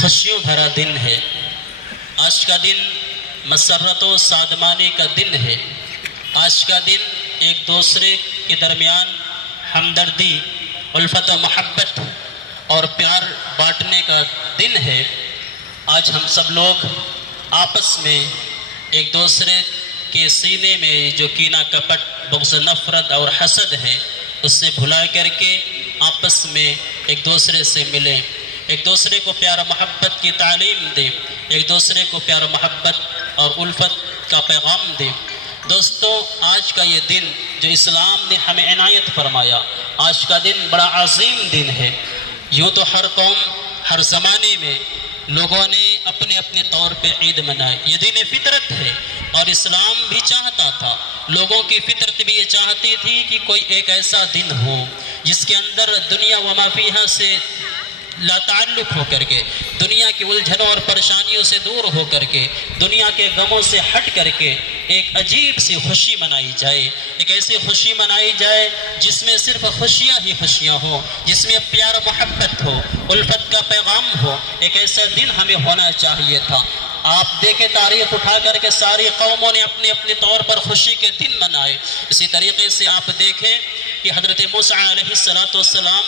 خوشیوں بھرا دن ہے۔ آج کا دن مسرت و سادمانی کا دن ہے۔ آج کا دن ایک دوسرے کے درمیان ہمدردی، الفت و محبت اور پیار بانٹنے کا دن ہے۔ آج ہم سب لوگ آپس میں ایک دوسرے کے سینے میں جو کینہ کپٹ، بغض، نفرت اور حسد ہے اس سے بھلا کر کے آپس میں ایک دوسرے سے ملیں، ایک دوسرے کو پیار و محبت کی تعلیم دیں، ایک دوسرے کو پیار و محبت اور الفت کا پیغام دیں۔ دوستو، آج کا یہ دن جو اسلام نے ہمیں عنایت فرمایا، آج کا دن بڑا عظیم دن ہے۔ یوں تو ہر قوم، ہر زمانے میں لوگوں نے اپنے اپنے طور پہ عید منائی، یہ دن فطرت ہے اور اسلام بھی چاہتا تھا، لوگوں کی فطرت بھی یہ چاہتی تھی کہ کوئی ایک ایسا دن ہو جس کے اندر دنیا و ما فیہا سے لا تعلق ہو کر کے، دنیا کی الجھنوں اور پریشانیوں سے دور ہو کر کے، دنیا کے غموں سے ہٹ کر کے ایک عجیب سی خوشی منائی جائے، ایک ایسی خوشی منائی جائے جس میں صرف خوشیاں ہی خوشیاں ہوں، جس میں پیار و محبت ہو، الفت کا پیغام ہو۔ ایک ایسا دن ہمیں ہونا چاہیے تھا۔ آپ دیکھیں تاریخ اٹھا کر کے ساری قوموں نے اپنے اپنے طور پر خوشی کے دن منائے۔ اسی طریقے سے آپ دیکھیں کہ حضرت موسیٰ علیہ السلام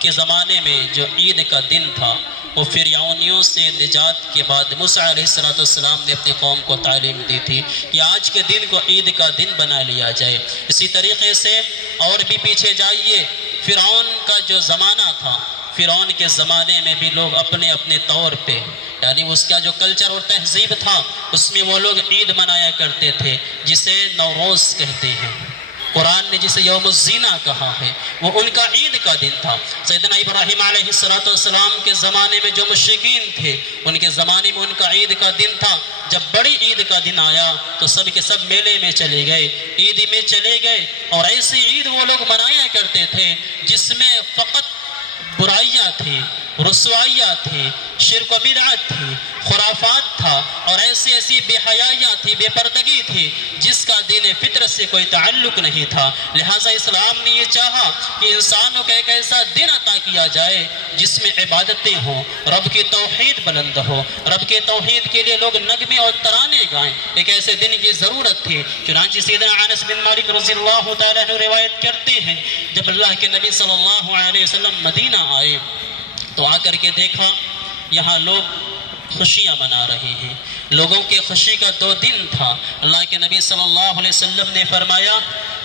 کے زمانے میں جو عید کا دن تھا وہ فرعونیوں سے نجات کے بعد موسیٰ علیہ السلام نے اپنی قوم کو تعلیم دی تھی کہ آج کے دن کو عید کا دن بنا لیا جائے۔ اسی طریقے سے اور بھی پیچھے جائیے، فرعون کا جو زمانہ تھا، فرعون کے زمانے میں بھی لوگ اپنے اپنے طور پہ، یعنی اس کا جو کلچر اور تہذیب تھا اس میں وہ لوگ عید منایا کرتے تھے جسے نوروز کہتے ہیں۔ قرآن نے جسے یوم الزینہ کہا ہے، وہ ان کا عید کا دن تھا۔ سیدنا ابراہیم علیہ السلام کے زمانے میں جو مشرکین تھے ان کے زمانے میں ان کا عید کا دن تھا۔ جب بڑی عید کا دن آیا تو سب کے سب میلے میں چلے گئے، عید میں چلے گئے، اور ایسی عید وہ لوگ منایا کرتے تھے جس میں فقط برائیاں تھیں، رسوائیاں تھیں، شرک و بدعت تھی، خرافات تھا، اور ایسی بے حیائیاں تھی، بے پردگی تھی جس کا دین فطرت سے کوئی تعلق نہیں تھا۔ لہٰذا اسلام نے یہ چاہا کہ انسانوں کا ایک ایسا دن عطا کیا جائے جس میں عبادتیں ہوں، رب کی توحید بلند ہو، رب کے توحید کے لیے لوگ نغمے اور ترانے گائیں۔ ایک ایسے دن کی ضرورت تھی۔ چنانچہ سیدنا انس بن مالک رضی اللہ تعالیٰ عنہ روایت کرتے ہیں، جب اللہ کے نبی صلی اللہ علیہ وسلم مدینہ آئے تو آ کر کے دیکھا یہاں لوگ خوشیاں منا رہے ہیں۔ لوگوں کے خوشی کا 2 دن تھا۔ اللہ کے نبی صلی اللہ علیہ وسلم نے فرمایا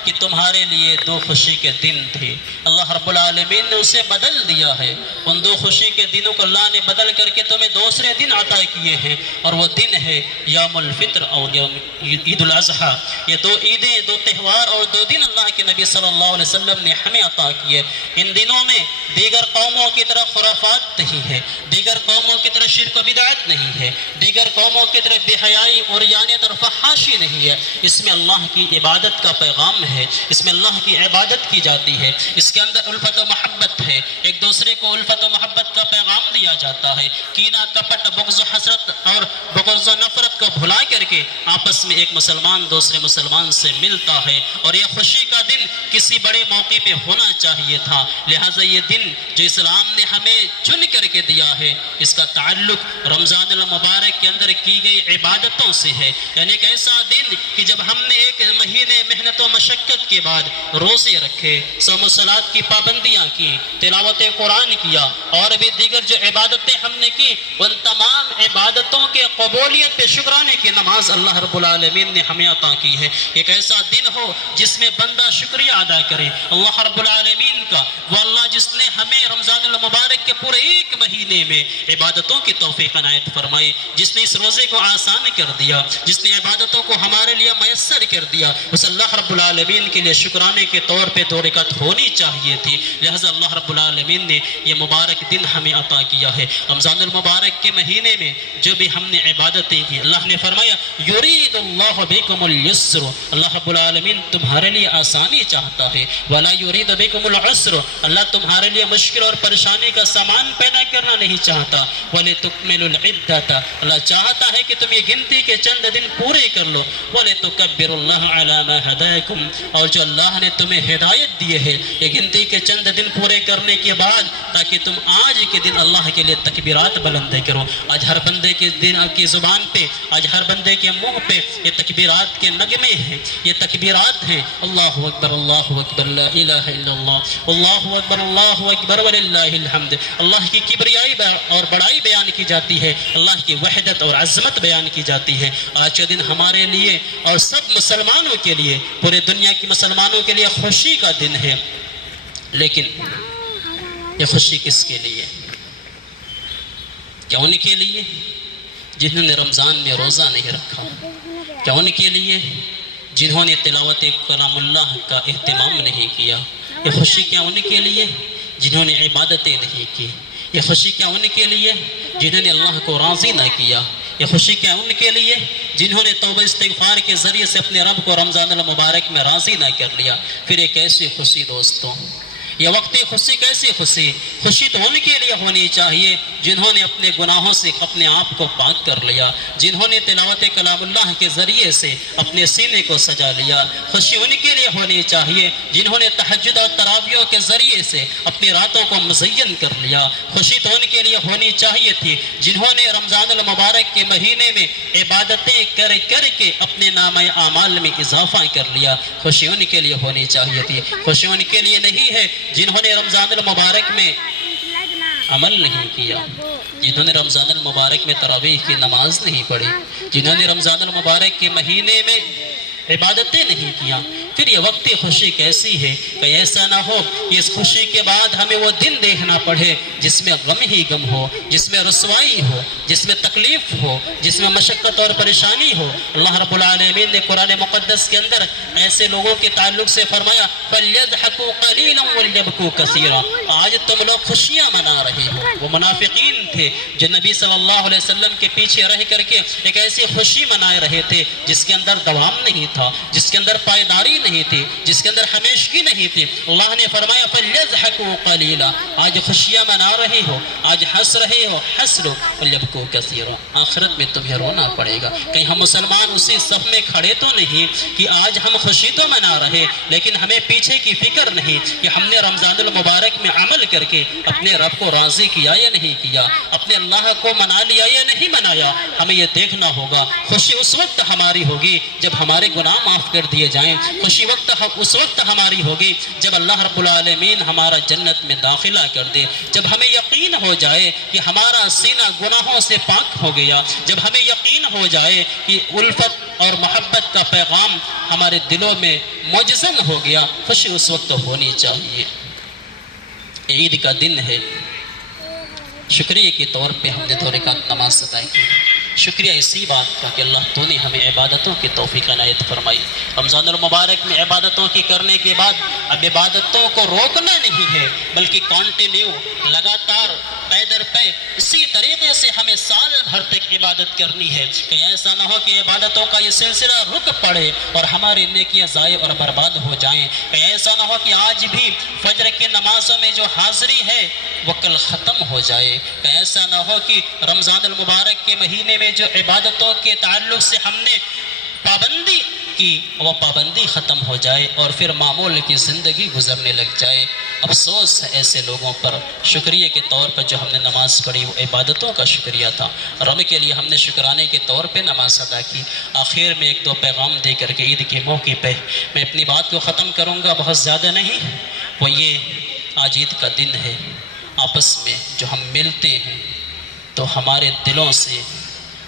کہ تمہارے لیے 2 خوشی کے دن تھے، اللہ رب العالمین نے اسے بدل دیا ہے۔ ان 2 خوشی کے دنوں کو اللہ نے بدل کر کے تمہیں دوسرے دن عطا کیے ہیں، اور وہ دن ہے یوم الفطر اور یوم عید الاضحیٰ۔ یہ 2 عیدیں، 2 تہوار اور 2 دن اللہ کے نبی صلی اللہ علیہ وسلم نے ہمیں عطا کیے۔ ان دنوں میں دیگر قوموں کی طرح خرافات نہیں ہے، دیگر قوموں کی طرح شرک و بدعت نہیں ہے، دیگر قوموں کی طرح بے حیائی اور یانت اور فحاشی نہیں ہے۔ اس میں اللہ کی عبادت کا پیغام ہے، اس میں اللہ کی عبادت کی جاتی ہے، اس کے اندر الفت و محبت ہے، ایک دوسرے کو الفت و محبت کا پیغام دیا جاتا ہے۔ کینہ کپٹ، بغض و حسرت اور بغض و نفرت کو بھلا کر کے آپس میں ایک مسلمان دوسرے مسلمان سے ملتا ہے، اور یہ خوشی کا دن کسی بڑے موقع پہ ہونا چاہیے تھا۔ لہٰذا یہ دن جو اسلام نے ہمیں چن کر کے دیا ہے اس کا تعلق رمضان المبارک کے اندر کی گئی عبادتوں سے ہے، یعنی ایک ایسا دن کہ جب ہم نے ایک مہینے محنت و مشقت کے بعد روزے رکھے، صوم و صلات کی پابندیاں کی، تلاوت قرآن کیا، اور بھی دیگر جو عبادتیں ہم نے کی، ان تمام عبادتوں کے قبولیت پہ شکرانے کی نماز اللہ رب العالمین نے ہمیں عطا کی ہے۔ ایک ایسا دن ہو جس میں بندہ شکریہ ادا کرے اللہ رب العالمین کا، وہ اللہ جس نے ہمیں رمضان المبارک کے پورے 1 مہینے میں عبادتوں کی توفیق عنایت فرمائی، جس نے اس روزے کو آسان کر دیا، جس نے عبادتوں کو ہمارے لیے میسر کر دیا، اس اللہ رب العالمین کے لیے شکرانے کے طور پہ 2 رکعت ہونی چاہیے تھی۔ لہذا اللہ رب العالمین نے یہ مبارک دن ہمیں عطا کیا ہے۔ رمضان المبارک کے مہینے میں جو بھی ہم نے عبادتیں کی، اللہ نے فرمایا یرید اللہ بکم اليسر، اللہ رب العالمین تمہارے لیے آسانی چاہتا ہے، ولا یرید بکم العسر، اللہ تمہارے لیے مشکل اور پریشانی کا سامان پیدا کرنا نہیں چاہتا، وَلِتُكْمِلُوا الْعِدَّةَ، اللہ چاہتا ہے کہ تم یہ گنتی کے چند دن پورے کر لو، وَلِتُكَبِّرُوا اللَّهَ عَلَى مَا هَدَاكُمْ، اور جو اللہ نے تمہیں ہدایت دیے ہے یہ گنتی کے چند دن پورے کرنے کے بعد تاکہ تم آج کے دن اللہ کے لیے تکبیرات بلند کرو۔ آج ہر بندے کے دن کی زبان پہ، آج ہر بندے کے منہ پہ یہ تکبیرات کے نغمے ہیں، یہ تکبیرات ہیں۔ اللہ اکبر، اللہ اکبر، لا الہ الا اللہ، اللہ اکبر، اللہ اکبر وللہ الحمد۔ اللہ کی کبریائی اور بڑائی بیان کی جاتی ہے، اللہ کی وحدت اور عظمت بیان کی جاتی ہے۔ آج کے دن ہمارے لیے اور سب مسلمانوں کے لیے، پورے دنیا کی مسلمانوں کے لیے خوشی کا دن ہے، لیکن یہ خوشی کس کے لیے؟ کیا ان کے لیے جنہوں نے رمضان میں روزہ نہیں رکھا؟ کیا ان کے لیے جنہوں نے تلاوت کلام اللہ کا اہتمام نہیں کیا؟ یہ خوشی کیا ان کے لیے جنہوں نے عبادتیں نہیں کی؟ یہ خوشی کیا ان کے لیے جنہوں نے اللہ کو راضی نہ کیا؟ یہ خوشی کیا ان کے لیے جنہوں نے توبہ استغفار کے ذریعے سے اپنے رب کو رمضان المبارک میں راضی نہ کر لیا؟ پھر ایک ایسی خوشی دوستوں، یہ وقتی خوشی کیسی خوشی؟ خوشی تو ان کے لیے ہونی چاہیے جنہوں نے اپنے گناہوں سے اپنے آپ کو پاک کر لیا، جنہوں نے تلاوت کلام اللہ کے ذریعے سے اپنے سینے کو سجا لیا۔ خوشی ان کے لیے ہونی چاہیے جنہوں نے تہجد اور تراویحوں کے ذریعے سے اپنی راتوں کو مزین کر لیا۔ خوشی تو ان کے لیے ہونی چاہیے تھی جنہوں نے رمضان المبارک کے مہینے میں عبادتیں کر کے اپنے نامہ اعمال میں اضافہ کر لیا۔ خوشی ان کے لیے ہونی چاہیے تھی۔ خوشی ان کے لیے نہیں ہے جنہوں نے رمضان المبارک میں عمل نہیں کیا، جنہوں نے رمضان المبارک میں تراویح کی نماز نہیں پڑھی، جنہوں نے رمضان المبارک کے مہینے میں عبادتیں نہیں کیا۔ پھر یہ وقتی خوشی کیسی ہے کہ ایسا نہ ہو کہ اس خوشی کے بعد ہمیں وہ دن دیکھنا پڑے جس میں غم ہی غم ہو، جس میں رسوائی ہو، جس میں تکلیف ہو، جس میں مشقت اور پریشانی ہو۔ اللہ رب العالمین نے قرآن مقدس کے اندر ایسے لوگوں کے تعلق سے فرمایا فَلْيَضْحَكُوا قَلِيلًا وَلْيَبْكُوا كَثِيرًا۔ آج تم لوگ خوشیاں منا رہے ہو۔ وہ منافقین تھے جو نبی صلی اللہ علیہ وسلم کے پیچھے رہ کر کے ایک ایسی خوشی منائے رہے تھے جس کے اندر دوام نہیں تھا، جس کے اندر پائیداری نہیں تھی، جس کے اندر ہمیشگی نہیں تھی۔ اللہ نے فرمایا فَلْيَضْحَكُوا قَلِيلًا، آج خوشیاں منا رہے ہو، آج ہنس رہے ہو، ہنس لو، وَلْيَبْكُوا كَثِيرًا، آخرت میں تمہیں رونا پڑے گا۔ کہیں ہم مسلمان اسی صف میں کھڑے تو نہیں کہ آج ہم خوشی تو منا رہے لیکن ہمیں پیچھے کی فکر نہیں کہ ہم نے رمضان المبارک میں عمل کر کے اپنے رب کو راضی کیا یا نہیں کیا، اپنے اللہ کو منا لیا یا نہیں منایا۔ ہمیں یہ دیکھنا ہوگا۔ خوشی اس وقت ہماری ہوگی جب ہمارے گناہ معاف کر دیے جائیں، خوشی اس وقت ہماری ہوگی جب اللہ رب العالمین ہمارا جنت میں داخلہ کر دے، جب ہمیں یقین ہو جائے کہ ہمارا سینہ گناہوں سے پاک ہو گیا، جب ہمیں یقین ہو جائے کہ الفت اور محبت کا پیغام ہمارے دلوں میں مجزن ہو گیا۔ خوشی اس وقت ہونی چاہیے۔ عید کا دن ہے، شکریہ کے طور پہ ہم نے 2 رکعت نماز ادا کی۔ شکریہ اسی بات کا کہ اللہ تو نے ہمیں عبادتوں کی توفیق عنایت فرمائی۔ رمضان المبارک میں عبادتوں کی کرنے کے بعد اب عبادتوں کو روکنا نہیں ہے بلکہ کانٹینیو، لگاتار، پے در پے اسی طریقے سے ہمیں سال بھر تک عبادت کرنی ہے کہ ایسا نہ ہو کہ عبادتوں کا یہ سلسلہ رک پڑے اور ہماری نیکیاں ضائع اور برباد ہو جائیں، کہ ایسا نہ ہو کہ آج بھی فجر کی نمازوں میں جو حاضری ہے وہ کل ختم ہو جائے، کہ ایسا نہ ہو کہ رمضان المبارک کے مہینے میں جو عبادتوں کے تعلق سے ہم نے پابندی کی وہ پابندی ختم ہو جائے اور پھر معمول کی زندگی گزرنے لگ جائے۔ افسوس ہے ایسے لوگوں پر۔ شکریہ کے طور پر جو ہم نے نماز پڑھی وہ عبادتوں کا شکریہ تھا، رب کے لیے ہم نے شکرانے کے طور پہ نماز ادا کی۔ آخر میں 1-2 پیغام دے کر کے عید کے موقع پہ میں اپنی بات کو ختم کروں گا، بہت زیادہ نہیں۔ وہ یہ آج عید کا دن ہے، آپس میں جو ہم ملتے ہیں تو ہمارے دلوں سے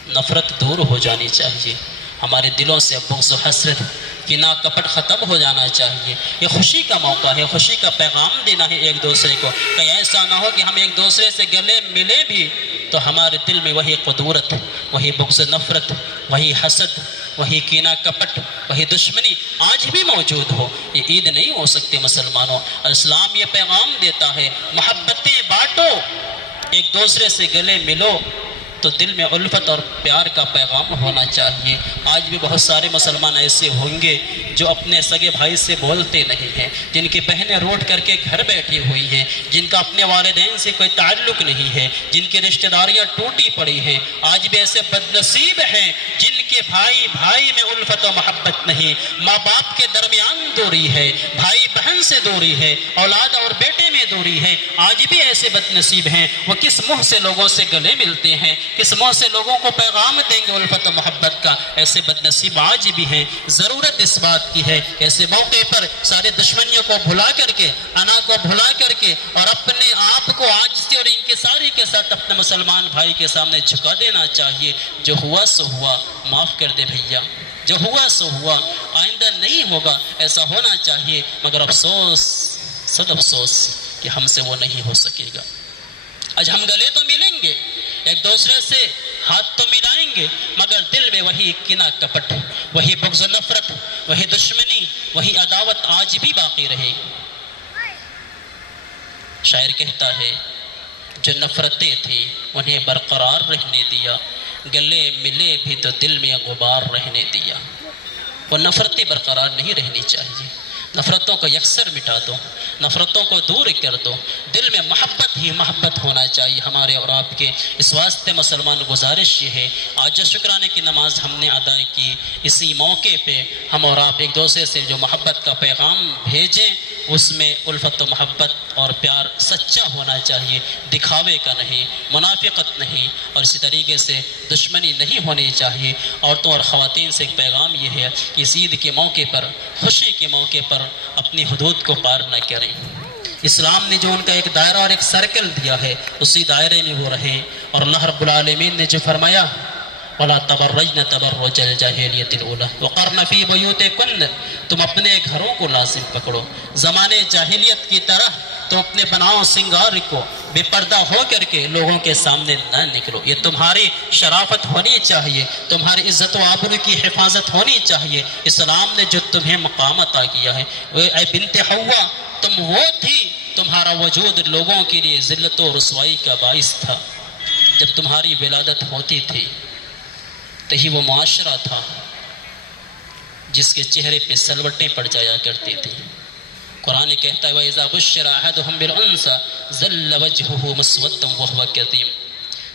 نفرت دور ہو جانی چاہیے، ہمارے دلوں سے بغض و حسرت کینہ کپٹ ختم ہو جانا چاہیے۔ یہ خوشی کا موقع ہے، خوشی کا پیغام دینا ہے ایک دوسرے کو، کہ ایسا نہ ہو کہ ہم ایک دوسرے سے گلے ملے بھی تو ہمارے دل میں وہی قدورت، وہی بغض نفرت، وہی حسد، وہی کینہ کپٹ، وہی دشمنی آج بھی موجود ہو۔ یہ عید نہیں ہو سکتی مسلمانوں۔ اسلام یہ پیغام دیتا ہے محبتیں بانٹو، ایک دوسرے سے گلے ملو، تو دل میں الفت اور پیار کا پیغام ہونا چاہیے۔ آج بھی بہت سارے مسلمان ایسے ہوں گے جو اپنے سگے بھائی سے بولتے نہیں ہیں، جن کی بہنیں روٹ کر کے گھر بیٹھی ہوئی ہیں، جن کا اپنے والدین سے کوئی تعلق نہیں ہے، جن کی رشتہ داریاں ٹوٹی پڑی ہیں۔ آج بھی ایسے بد نصیب ہیں جن کے بھائی بھائی میں الفت و محبت نہیں، ماں باپ کے درمیان دوری ہے، بھائی بہن سے دوری ہے، اولاد اور بیٹے میں دوری ہے۔ آج بھی ایسے بد نصیب ہیں، وہ کس منہ سے لوگوں سے گلے ملتے ہیں، کس منہ سے لوگوں کو پیغام دیں گے الفت و محبت کا۔ ایسے بد نصیب آج بھی ہیں۔ ضرورت اس بات کی ہے کہ ایسے موقع پر سارے دشمنیوں کو بھلا کر کے، انا کو بھلا کر کے، اور اپنے آپ کو عاجزی اور انکساری کے ساتھ اپنے مسلمان بھائی کے سامنے جھکا دینا چاہیے۔ جو ہوا سو ہوا، معاف کر دے بھیا، جو ہوا سو ہوا، آئندہ نہیں ہوگا، ایسا ہونا چاہیے، مگر افسوس، صد افسوس کہ ہم سے وہ نہیں ہو سکے گا۔ آج ہم گلے تو ملیں گے، ایک دوسرے سے ہاتھ تو ملائیں گے، مگر دل میں وہی کینہ کپٹ، وہی بغض و نفرت، وہی دشمنی، وہی عداوت آج بھی باقی رہے گی۔ شاعر کہتا ہے جو نفرتیں تھیں انہیں برقرار رہنے دیا، گلے ملے بھی تو دل میں غبار رہنے دیا۔ وہ نفرتیں برقرار نہیں رہنی چاہیے، نفرتوں کو یکسر مٹا دو، نفرتوں کو دور کر دو، دل میں محبت ہی محبت ہونا چاہیے ہمارے اور آپ کے۔ اس واسطے مسلمان گزارش یہ ہے، آج جو شکرانے کی نماز ہم نے ادا کی، اسی موقع پہ ہم اور آپ ایک دوسرے سے جو محبت کا پیغام بھیجیں، اس میں الفت و محبت اور پیار سچا ہونا چاہیے، دکھاوے کا نہیں، منافقت نہیں، اور اسی طریقے سے دشمنی نہیں ہونی چاہیے۔ عورتوں اور خواتین سے ایک پیغام یہ ہے کہ اس عید کے موقع پر، خوشی کے موقع پر اپنی حدود کو پار نہ کریں۔ اسلام نے جو ان کا ایک دائرہ اور ایک سرکل دیا ہے، اسی دائرے میں وہ رہیں، اور اللہ رب العالمین نے جو فرمایا وَلَا تَبَرَّجْنَ تَبَرُّجَ الْجَاهِلِيَّةِ الْأُولَىٰ وَقَرْنَ فِي بُيُوتِكُنَّ، تم اپنے گھروں کو لازم پکڑو، زمانے جاہلیت کی طرح تم اپنے بناؤ سنگار کو بے پردہ ہو کر کے لوگوں کے سامنے نہ نکلو۔ یہ تمہاری شرافت ہونی چاہیے، تمہاری عزت و آبرو کی حفاظت ہونی چاہیے۔ اسلام نے جو تمہیں مقام عطا کیا ہے، اے بنت حوا، تم وہ تھی، تمہارا وجود لوگوں کے لیے ذلت و رسوائی کا باعث تھا۔ جب تمہاری ولادت ہوتی تھی تہی وہ معاشرہ تھا جس کے چہرے پہ سلوٹیں پڑ جایا کرتی تھی۔ قرآن کہتا ہے وَإِذَا بُشِّرَ أَحَدُهُم بِالْأُنثىٰ ظَلَّ وَجْهُهُ مُسْوَدًّا وَهُوَ كَظِيمٌ،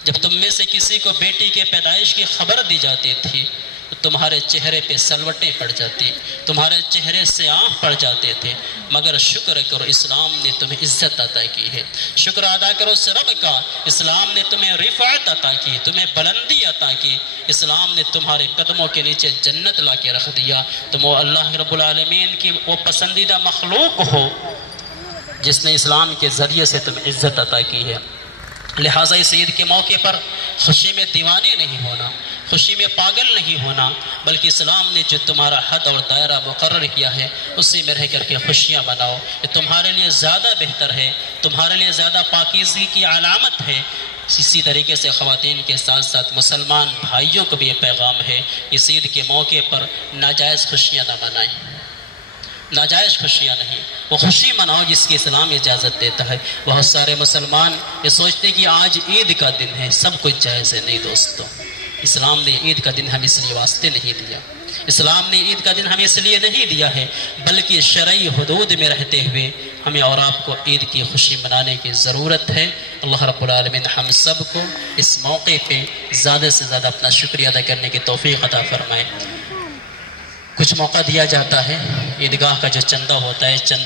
جب تم میں سے کسی کو بیٹی کے پیدائش کی خبر دی جاتی تھی تو تمہارے چہرے پہ سلوٹیں پڑ جاتی، تمہارے چہرے سے آنکھ پڑ جاتے تھے، مگر شکر کرو اسلام نے تمہیں عزت عطا کی ہے۔ شکر ادا کرو اس رب کا، اسلام نے تمہیں رفعت عطا کی، تمہیں بلندی عطا کی، اسلام نے تمہارے قدموں کے نیچے جنت لا کے رکھ دیا۔ تم وہ اللہ رب العالمین کی وہ پسندیدہ مخلوق ہو جس نے اسلام کے ذریعے سے تمہیں عزت عطا کی ہے۔ لہٰذا اس عید کے موقع پر خوشی میں دیوانے نہیں ہونا، خوشی میں پاگل نہیں ہونا، بلکہ اسلام نے جو تمہارا حد اور دائرہ مقرر کیا ہے اسی میں رہ کر کے خوشیاں مناؤ۔ یہ تمہارے لیے زیادہ بہتر ہے، تمہارے لیے زیادہ پاکیزگی کی علامت ہے۔ اسی طریقے سے خواتین کے ساتھ ساتھ مسلمان بھائیوں کو بھی یہ پیغام ہے، اس عید کے موقع پر ناجائز خوشیاں نہ منائیں، ناجائز خوشیاں نہیں، وہ خوشی مناؤ جس کی اسلام اجازت دیتا ہے۔ بہت سارے مسلمان یہ سوچتے کہ آج عید کا دن ہے، سب کچھ جائز ہے۔ نہیں دوستو، اسلام نے عید کا دن ہم اس لیے واسطے نہیں دیا، اسلام نے عید کا دن ہمیں اس لیے نہیں دیا ہے، بلکہ شرعی حدود میں رہتے ہوئے ہمیں اور آپ کو عید کی خوشی منانے کی ضرورت ہے۔ اللہ رب العالمین ہم سب کو اس موقع پہ زیادہ سے زیادہ اپنا شکریہ ادا کرنے کی توفیق عطا فرمائے۔ کچھ موقع دیا جاتا ہے، عیدگاہ کا جو چندہ ہوتا ہے، چندہ